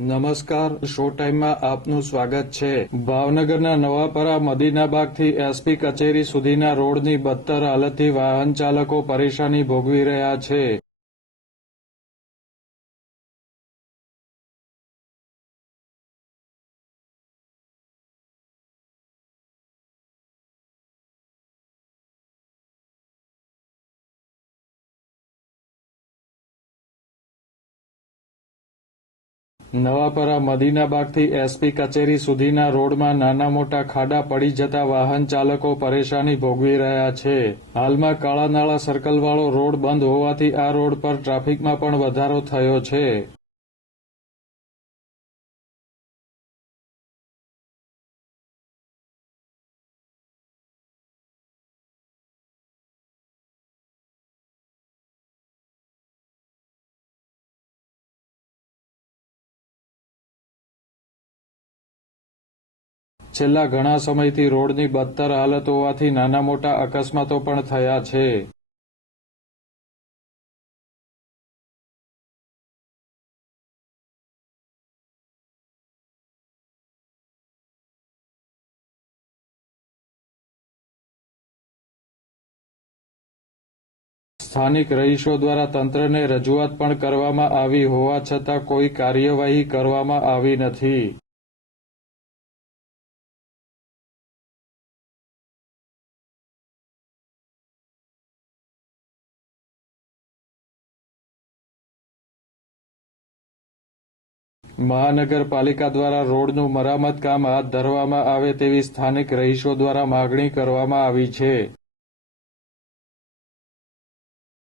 નમસ્કાર, શો ટાઈમમાં આપનું સ્વાગત છે. ભાવનગરના નવાપરા મદીનાબાગથી એસપી કચેરી સુધીના રોડની બદતર હાલતથી વાહન ચાલકો પરેશાની ભોગવી રહ્યા છે. નવાપરા મદીનાબાગથી એસપી કચેરી સુધીના રોડમાં નાના મોટા ખાડા પડી જતા વાહન ચાલકો પરેશાની ભોગવી રહ્યા છે. હાલમાં કાળાનાળા સર્કલવાળો રોડ બંધ હોવાથી આ રોડ પર ટ્રાફિકમાં પણ વધારો થયો છે. છેલ્લા ઘણા સમયથી રોડની બદતર હાલત હોવાથી નાના મોટા અકસ્માતો પણ થયા છે. સ્થાનિક રહીશો દ્વારા તંત્રને રજૂઆત પણ કરવામાં આવી હોવા છતાં કોઈ કાર્યવાહી કરવામાં આવી નથી. મહાનગરપાલિકા દ્વારા રોડનું મરામત કામ હાથ ધરવામાં આવે તેવી સ્થાનિક રહીશો દ્વારા માગણી કરવામાં આવી છે.